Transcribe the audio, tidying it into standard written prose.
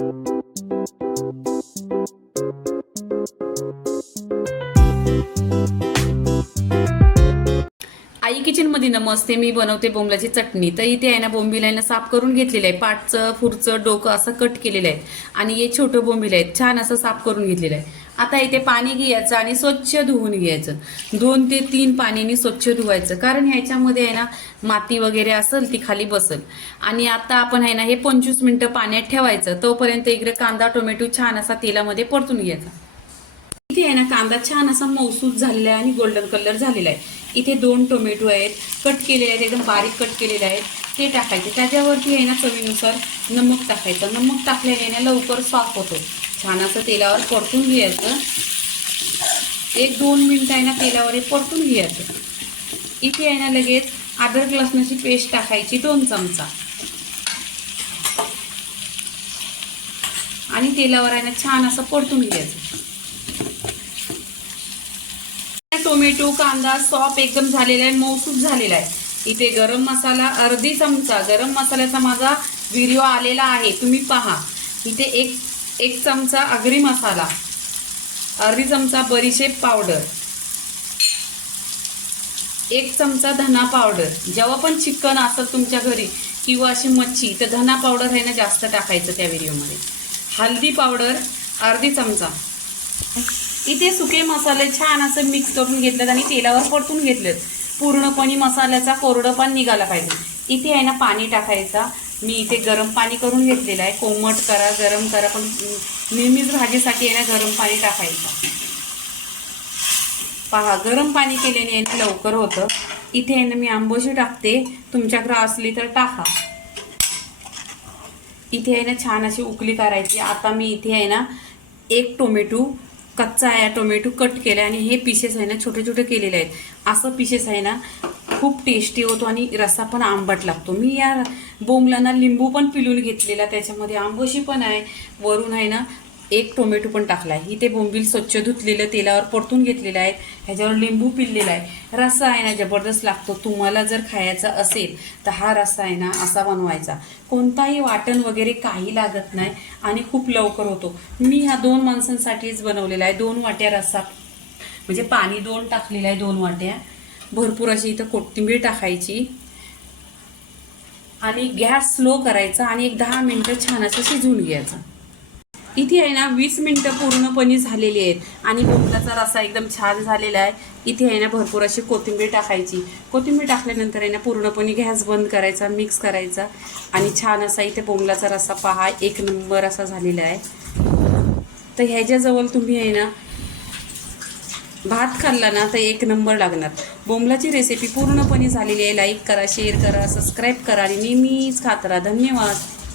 आई किचनमध्ये नमस्ते. मी बनवते बोंबलाची चटणी. तर इथे आहे ना बोंबील आहे ना साफ करून घेतलेलं आहे. पाठचं पुढचं डोकं असं कट केलेलं आहे आणि हे छोटं बोंबील आहे छान असं साफ करून घेतलेलं आहे. आता इथे पाणी घ्यायचं आणि स्वच्छ धुवून घ्यायचं. 2 ते 3 पाण्याने स्वच्छ धुवायचं, कारण ह्याच्यामध्ये आहे ना माती वगैरे असेल ती खाली बसेल. आणि आता आपण आहे ना हे 25 मिनिटं पाण्यात ठेवायचं. तोपर्यंत इकडे कांदा टोमॅटो छान असा तेलामध्ये परतून घ्यायचा. इथे आहे ना कांदा छान असा मऊसूत झालेला आहे आणि गोल्डन कलर झालेला आहे. इथे 2 टोमॅटो आहेत कट केलेले आहेत, एकदम बारीक कट केलेले आहेत, ते टाकायचे. त्याच्यावरती आहे ना चवीनुसार नमक टाकायचं. नमक टाकल्याने ना लवकर सॉफ्ट होतो. छान असं तेलावर परतून घ्यायचं. 1-2 मिनिटं आहे ना तेलावर परतून घ्यायचं. इथे आहे ना लगेच अद्रक लसणाची पेस्ट टाकायची 2 चमचा आणि तेलावर आहे ना छान असं परतून घ्यायचं. टोमॅटो कांदा सॉफ्ट एकदम झालेला आहे, मऊसूत झालेला आहे. इथे गरम मसाला अर्धी चमचा, गरम मसाल्याचा माझा व्हिडिओ आलेला आहे, तुम्ही पहा. इथे एक चमचा आगरी मसाला, अर्धी चमचा बडीशेप पावडर, 1 चमचा धना पावडर. जेव्हा पण चिकन असेल तुमच्या घरी किंवा अशी मच्छी तर धना पावडर आहे ना जास्त टाकायचं त्या व्हिडिओमध्ये. हळदी पावडर अर्धी चमचा. इथे सुके मसाले छान असं मिक्स करून घेतलेत आणि तेलावर परतून घेतलेत. पूर्णपणे मसाल्याचा कोरडंपणा निघाला पाहिजे. इथे आहे ना पाणी टाकायचा. मी इथे गरम पाणी करून घेतलेलं आहे. कोमट करा गरम करा, पण नेहमीच भाजीसाठी आहे ना गरम पाणी टाकायचं. पहा गरम पाणी केल्याने आहे ना लवकर होतं. इथे आहे ना मी आंबोशी टाकते, तुमच्याकडे असली तर टाका. इथे आहे ना छान अशी उकळी करायची. आता मी इथे आहे ना 1 टोमॅटो कच्चा आहे, टोमॅटो कट केला आणि हे पीसेस आहे ना छोटे छोटे केलेले आहेत. असं पीसेस आहे ना खूप टेस्टी होतो आणि रस्सा पण आंबट लागतो. मी या बोंबलांना लिंबू पण पिळून घेतलेला, त्याच्यामध्ये आंबोशी पण आहे. वरून आहे ना 1 टोमॅटो पण टाकला आहे. इथे बोंबील स्वच्छ धुतलेलं तेलावर परतून घेतलेलं आहे, ह्याच्यावर लिंबू पिळलेला आहे. रस्सा आहे ना जबरदस्त लागतो. तुम्हाला जर खायचा असेल तर हा रस्सा आहे ना असा बनवायचा. कोणताही वाटण वगैरे काही लागत नाही आणि खूप लवकर होतो. मी हा 2 माणसांसाठीच बनवलेला आहे. 2 वाट्या रस्सा, म्हणजे पाणी 2 टाकलेलं आहे, 2 वाट्या. भरपूर अशी इथं कोथिंबीर टाकायची आणि गॅस स्लो करायचा आणि 10 मिनिटं छान असं शिजवून घ्यायचं. इथे आहे ना 20 मिनिटं पूर्णपणे झालेली आहेत आणि बोंबलाचा रस्सा एकदम छान झालेला आहे. इथे आहे ना भरपूर अशी कोथिंबीर टाकायची. कोथिंबीर टाकल्यानंतर आहे ना पूर्णपणे गॅस बंद करायचा, मिक्स करायचा आणि छान असा इथे बोंबलाचा रस्सा पहा 1 नंबर असा झालेला आहे. तर ह्याच्याजवळ तुम्ही आहे ना भात खाल्ला ना तर 1 नंबर लागणार. बोंबलाची रेसिपी पूर्णपणे झालेली आहे. लाईक करा, शेअर करा, सबस्क्राईब करा आणि नेहमीच खात राहा. धन्यवाद.